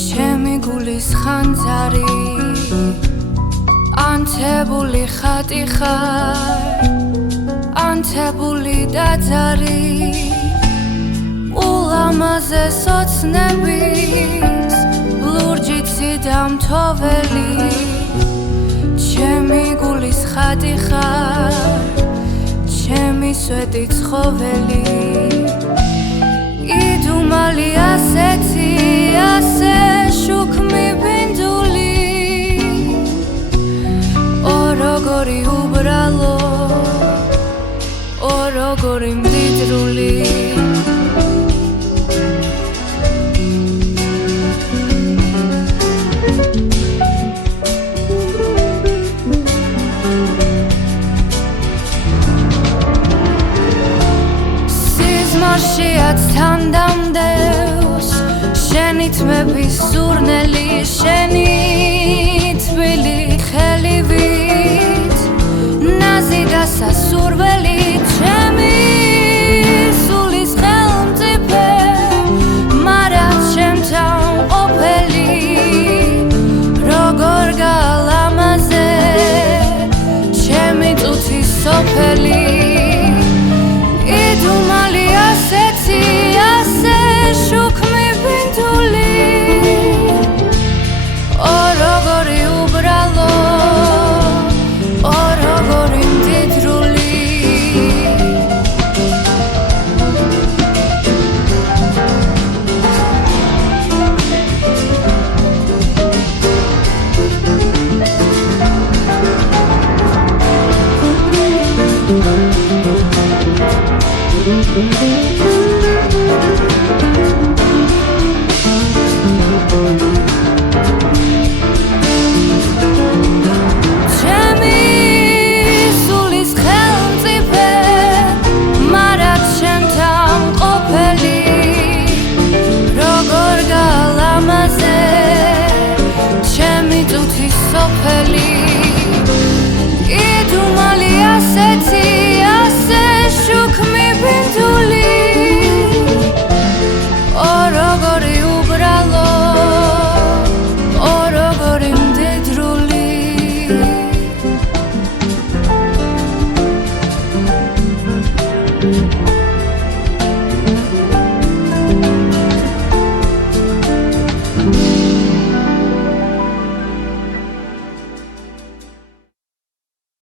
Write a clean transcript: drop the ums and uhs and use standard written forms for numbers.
ჩემი გულის ხანძარი ანთებული ხატი ხარ ანთებული დაძარი ულამაზე სოცნების ლურჯიცი დამთოველი ჩემი გულის ხატი ხარ ჩემი სვეტი ცხოველი იდუმალი ასეთი ასე შუქმი ბინძული ო როგორი უბრალო ო როგორი მდიდრული სიზმარშიაც თანდამდევს შენი თმების სურნელი შენი თბილი ხელივით ნაზი და სასურველი ჩემი სულის ხელმწიფე მარა ჩემთან ყოფელი როგორ გალამაზე ჩემი წუთის სოფელი იდუმალი ასეთი ასე შუქმი ბინძული ო როგორი უბრალო ო როგორი მდიდრული Thank you.